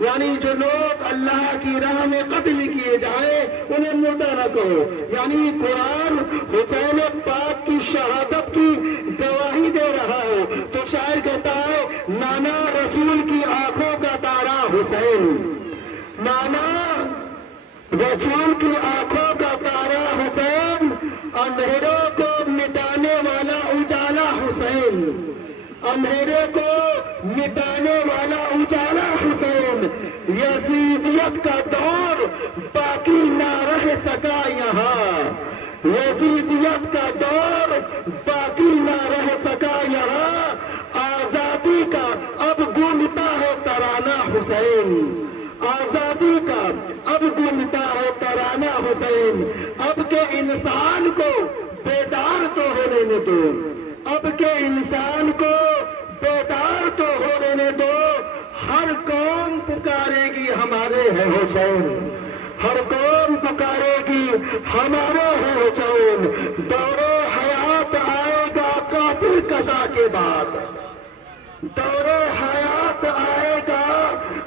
یعنی جو لوگ اللہ کی راہ میں قتل کیے جائیں انہیں مردہ نہ کہو. یعنی قرآن حسین پاک کی شہادت کی گواہی دے رہا ہے. تو شاعر کہتا ہے نانا رسول کی آنکھوں کا تارا حسین، نانا رسول کی آنکھوں کا تارا حسین، اندھیروں کو مٹانے والا اجالا حسین، اندھیرے کو مٹانے والا اجالا حسین. یزیدیت کا دور باقی نہ رہ سکا یہاں، یزیدیت کا دور باقی نہ رہ سکا یہاں. آزادی کا اب گونجتا ہے ترانہ حسین، آزادی کا اب گونجتا ہے ترانہ حسین. اب کے انسان کو بیدار تو ہونے دو، اب کے انسان کو بیدار تو ہونے دو. ہر قوم پکارے گی ہمارے ہے حسین، ہر قوم پکارے گی ہمارے ہے حسین. دور حیات آئے گا قاتل قضا کے بعد، دور حیات آئے گا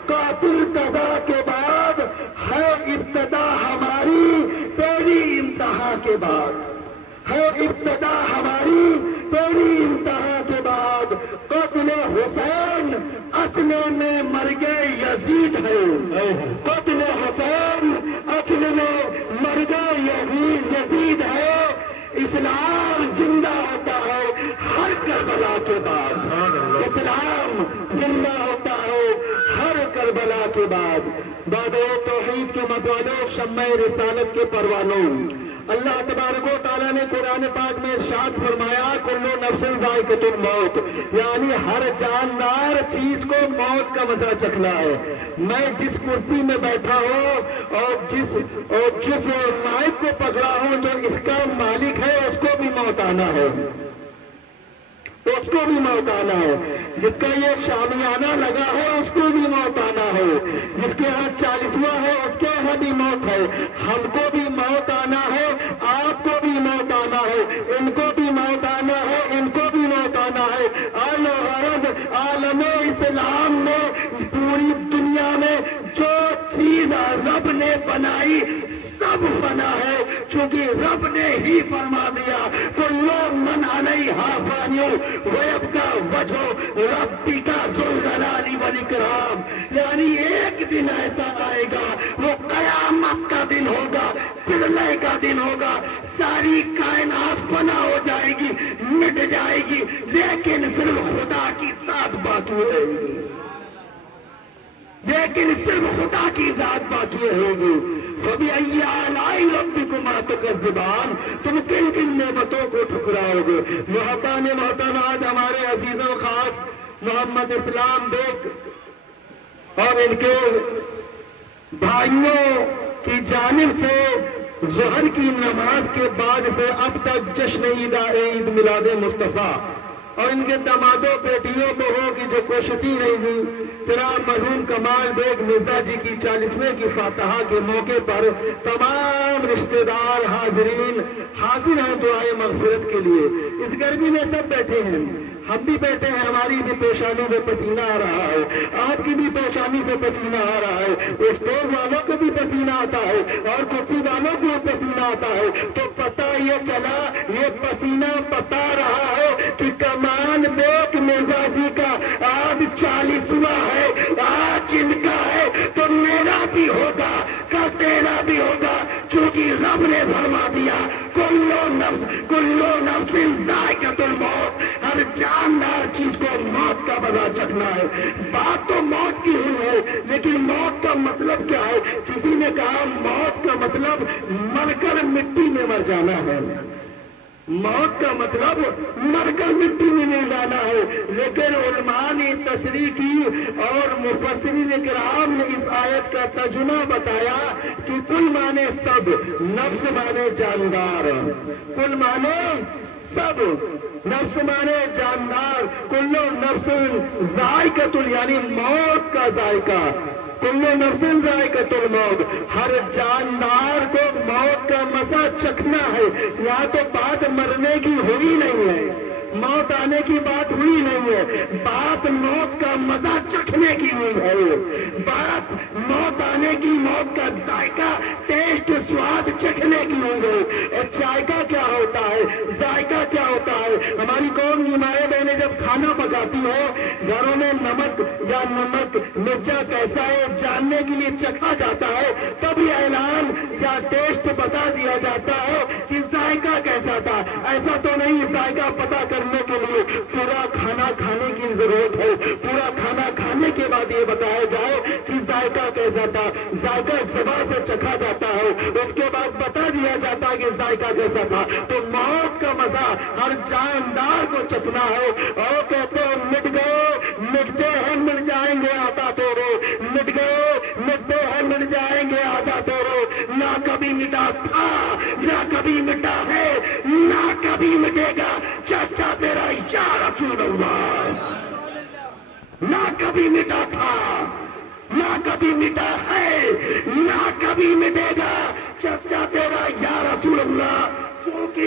قاتل قضا کے بعد. ہے ابتدا ہماری پہلی انتہا کے بعد، ہے ابتدا ہماری پہلی انتہا کے بعد. قتل حسین اصل میں مرگ یزید ہے، قتل حسین اصل میں مرگ یزید ہے. اسلام زندہ ہوتا ہے ہر کربلا کے بعد، اسلام زندہ ہوتا ہے ہر کربلا کے بعد. بادِ توحید کے متوالوں، شمع رسالت کے پروانوں، اللہ تبارک و تعالیٰ نے قرآن پاک میں ارشاد فرمایا کلو نفس ذائقۃ الموت، یعنی ہر جاندار چیز کو موت کا مزہ چکھنا ہے. میں جس کرسی میں بیٹھا ہوں اور جس مائک کو پکڑا ہوں، جو اس کا مالک ہے اس کو بھی موت آنا ہے، اس کو بھی موت آنا ہے. جس کا یہ شامیانہ لگا ہے اس کو بھی موت آنا ہے، جس کے ہاں 40واں ہے اس کے ہاں بھی موت ہے. ہم کو بھی موت آنا ہے، آپ کو بھی موت آنا ہے، ان کو بھی موت آنا ہے، ان کو بھی موت آنا ہے. عالم اسلام میں پوری دنیا میں جو چیز رب نے بنائی سب فنا ہے، چونکہ رب نے ہی فرما دیا کل من علیہا فان ویبقی وجہ ربک ذو الجلال والاکرام. یعنی ایک دن ایسا آئے گا، وہ قیامت کا دن ہوگا، پرلے کا دن ہوگا. ساری کائنات فنا ہو جائے گی، مٹ جائے گی، لیکن صرف خدا کی ذات باقی رہے گی، لیکن صرف خدا کی ذات باقی رہے گی. فَبِأَيِّ آلَاءِ رَبِّكُمَا تُكَذِّبَانِ، تم کن کن نعمتوں کو ٹھکراؤ گے. محبان محترم، آج ہمارے عزیز و خاص محمد اسلام بیگ اور ان کے بھائیوں کی جانب سے ظہر کی نماز کے بعد سے اب تک جشن عید میلاد مصطفیٰ اور ان کے دامادوں بیٹیوں بہوں کی جو کوششیں رہی ہوئی، جناب مرحوم کمال بیگ مرزا جی کی 40ویں کی فاتحہ کے موقع پر تمام رشتہ دار حاضرین حاضر ہیں دعائے مغفرت کے لیے. اس گرمی میں سب بیٹھے ہیں، ہم بھی بیٹھے ہیں، ہماری بھی پیشانی میں پسینہ آ رہا ہے، آپ کی بھی پیشانی سے پسینہ آ رہا ہے، اسٹور والوں کو بھی پسینہ آتا ہے اور کرسی والوں کو بھی پسینہ آتا ہے. تو پتہ یہ چلا، یہ پسینہ بتا رہا ہے کہ کمال بیگ مرزا جی کا آج 40واں ہے، آج ان کا ہے تو میرا بھی ہوگا، کل تیرا بھی ہوگا، چونکہ رب نے فرما دیا کلو نفس ذائقۃ الموت، ہر جاندار چیز کو موت کا مزہ چکھنا ہے. بات تو موت کی ہوئی ہے، لیکن موت کا مطلب کیا ہے؟ کسی نے کہا موت کا مطلب مر کر مٹی میں مر جانا ہے، موت کا مطلب مر کر مٹی میں نہیں جانا ہے. لیکن علماء نے تصریح کی اور مفسرین کرام نے اس آیت کا ترجمہ بتایا کہ کل مانے سب، نفس مانے جاندار، کل مانے سب، نفس مانے جاندار. کلو نفس ذائقۃ، یعنی موت کا ذائقہ، کلو نفس ذائقۃ الموت، ہر جاندار کو موت کا مزہ چکھنا ہے. یہاں تو بات مرنے کی ہوئی نہیں ہے، موت آنے کی بات ہوئی نہیں ہے، بات موت کا مزہ چکھنے کی ہوئی ہے، بات موت آنے کی، موت کا ذائقہ، ٹیسٹ، سواد چکھنے کی ہوئی ہے۔ اور ذائقہ کیا ہوتا ہے، ذائقہ کیا ہوتا ہے؟ ہماری قوم کی مائیں بہنیں جب کھانا پکاتی ہو، گھروں میں نمک یا نمک مرچا کیسا ہے جاننے کے لیے چکھا جاتا ہے، تب یہ اعلان یا ٹیسٹ بتا دیا جاتا ہے کہ ذائقہ کیسا تھا۔ ایسا تو نہیں، ذائقہ پتا کرنے کے لیے پورا کھانا کھانے کی ضرورت ہے، پورا کھانا کھانے کے بعد یہ بتایا جائے کہ ذائقہ کیسا تھا۔ ذائقہ زبان پہ چکھا جاتا ہے، اس کے بعد بتا دیا جاتا ہے کہ ذائقہ کیسا تھا۔ تو موت کا مزہ ہر جاندار کو چکھنا ہے۔ اور کہتے ہیں مٹ گئے مٹتے ہیں مل جائیں گے آتا تیرے، مٹ گئے مٹتے ہیں مل جائیں گے آتا تیرے، نہ کبھی مٹا تھا نہ کبھی مٹا ہے نہ کبھی مٹے گا چچا تیرا یا رسول اللہ۔ نہ کبھی مٹا تھا نہ کبھی مٹا ہے نہ کبھی مٹے گا چچا تیرا یا رسول اللہ۔ کیونکہ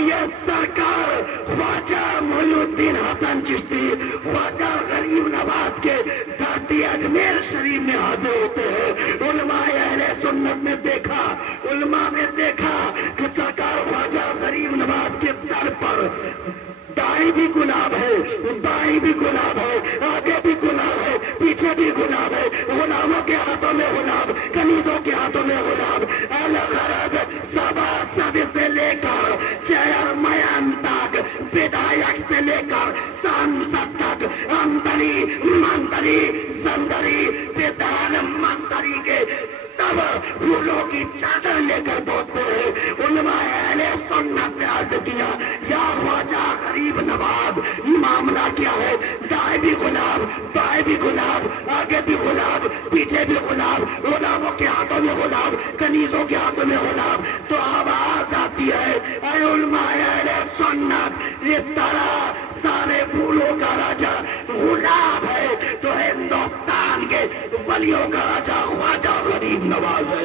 یہ سرکار خواجہ معین الدین حسن چشتی، خواجہ غریب نواز کے دھرتی اجمیر شریف میں حاضر ہوتے ہیں۔ علماء اہل سنت نے دیکھا، علماء نے دیکھا کہ سرکار خواجہ غریب نواز کے در پر دائیں بھی گلاب ہے، بائیں بھی گلاب ہے، آگے بھی گلاب ہے، پیچھے بھی گلاب ہے، غلاموں کے ہاتھوں میں گلاب، کنیزوں کے ہاتھوں میں گلاب، الغرض سبا سب سے لے کر چیئرمین تک، ودھایک سے لے کر سانسد تک، اندری منتری زندری ودھان منتری کے سب پھولوں کی چادر لے کر پہنچتے ہیں۔ علماء اہل سنت نے عرض کیا یا خواجہ غریب نواز معاملہ کیا ہے؟ دائیں بھی گلاب، بائیں بھی گلاب، آگے بھی گلاب، پیچھے بھی گلاب، غلاموں کے ہاتھوں میں گلاب، کنیزوں کے ہاتھوں میں گلاب۔ تو آواز آتی ہے اے علماء اہل سنت، اس طرح سارے پھولوں کا راجا گلاب ہے تو ہندوستان کے ولیوں کا راجا خواجہ غریب نواز ہے۔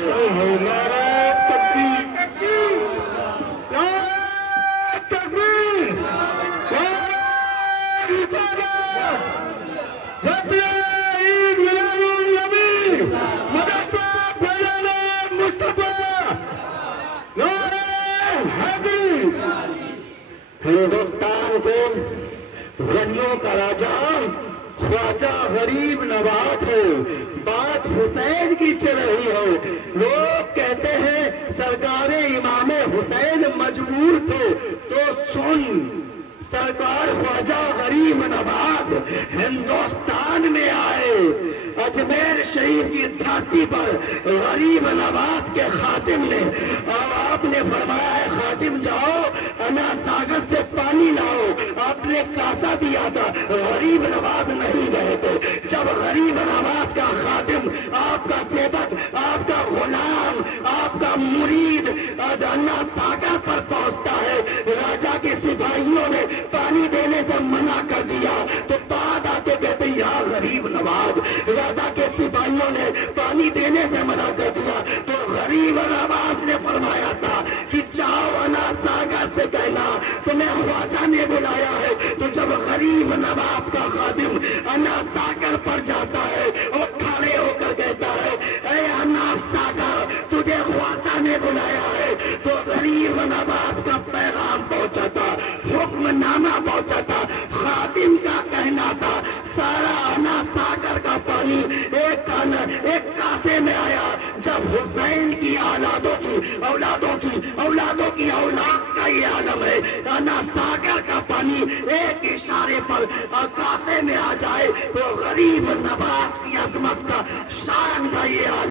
ہندوستان کے غنیوں کا راجا خواجہ غریب نواز ہے۔ بات حسین کی چل رہی ہے، لوگ کہتے ہیں سرکار امام حسین مجبور تھے، تو سن، سرکار خواجہ غریب نواز ہندوستان میں آئے، اجمیر شریف کی دھرتی پر غریب نواز کے خادم نے، اور آپ نے فرمایا ہے خادم جاؤ انا ساگر سے پانی لاؤ، آپ نے کاسا دیا تھا، غریب نواز نہیں گئے تھے۔ جب غریب نواز کا خادم، آپ کا سیوک، آپ کا غلام، آپ کا مرید انا ساگر پر پہنچتا ہے، راجا کے سپاہیوں نے پانی دینے سے منع کر دیا، تو بعد آتے کہتے یا غریب نواز، راجا کے سپاہیوں نے پانی دینے سے منع کر دیا، تو غریب نواز نے فرمایا تھا کہ جاؤ انا ساگر سے کہنا تمہیں خواجہ نے بلایا ہے۔ تو جب غریب نواز کا خادم انا ساگر پر جاتا ہے اور کھڑے ہو کر کہتا ہے اے انا ساگر تجھے خواجہ نے بلایا ہے، تو غریب نواز کا پیغام پہنچا تھا، حکم نامہ پہنچا تھا، خادم کا کہنا تھا سارا انا ساگر کا پانی ایک کاسے میں آیا۔ جب حسین کی اولادوں کی اولاد کا یہ عالم ہے، انا ساگر کا پانی ایک اشارے پر کاسے میں آ جائے، تو غریب نواز کی عظمت کا شان کا یہ عالم